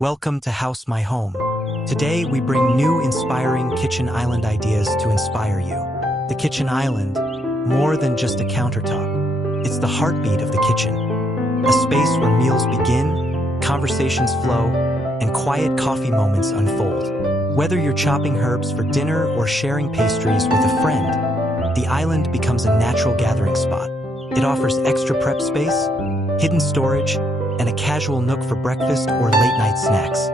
Welcome to House My Home. Today we bring new inspiring kitchen island ideas to inspire you. The kitchen island, more than just a countertop. It's the heartbeat of the kitchen. A space where meals begin, conversations flow, and quiet coffee moments unfold. Whether you're chopping herbs for dinner or sharing pastries with a friend, the island becomes a natural gathering spot. It offers extra prep space, hidden storage, and a casual nook for breakfast or late-night snacks.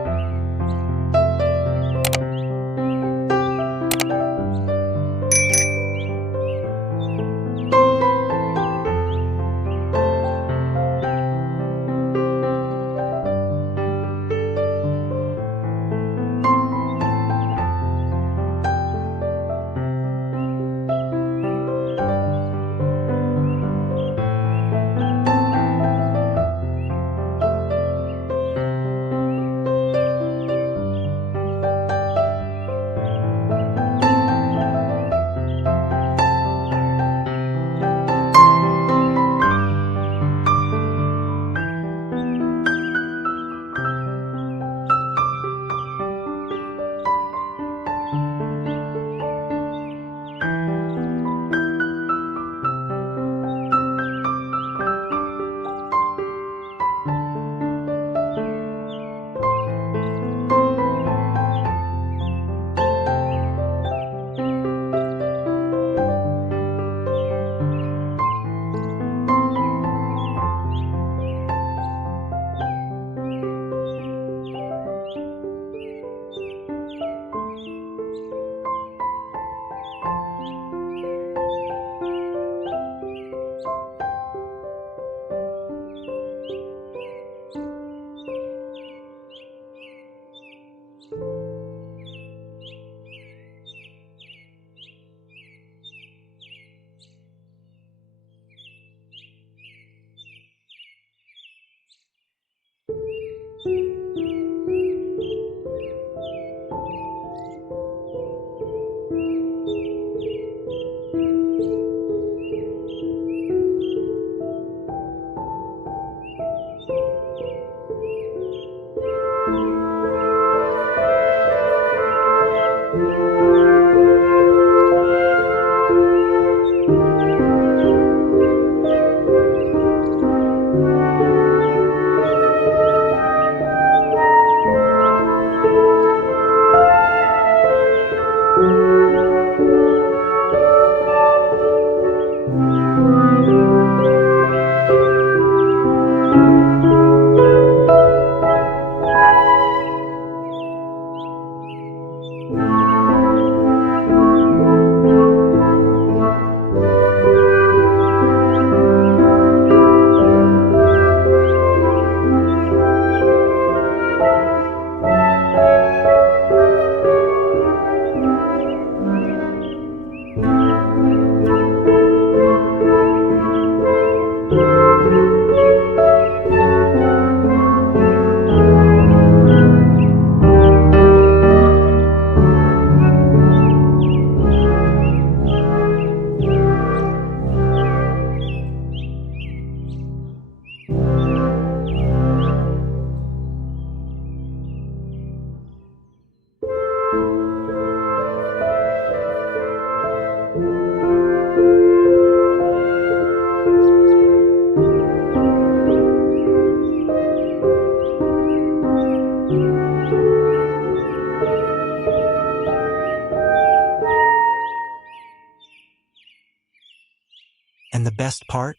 And the best part?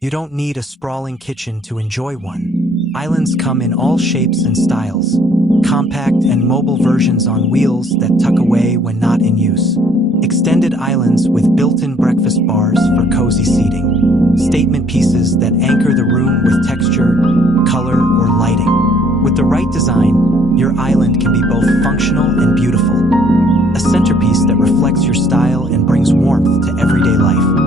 You don't need a sprawling kitchen to enjoy one. Islands come in all shapes and styles. Compact and mobile versions on wheels that tuck away when not in use. Extended islands with built-in breakfast bars for cozy seating. Statement pieces that anchor the room with texture, color, or lighting. With the right design, your island can be both functional and beautiful. A centerpiece that reflects your style and brings warmth to everyday life.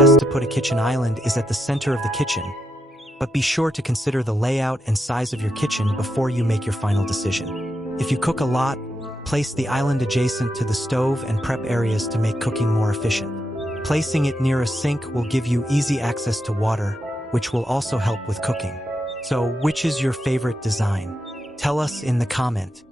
best to put a kitchen island is at the center of the kitchen, but be sure to consider the layout and size of your kitchen before you make your final decision. If you cook a lot, place the island adjacent to the stove and prep areas to make cooking more efficient. Placing it near a sink will give you easy access to water, which will also help with cooking. So, which is your favorite design? Tell us in the comment.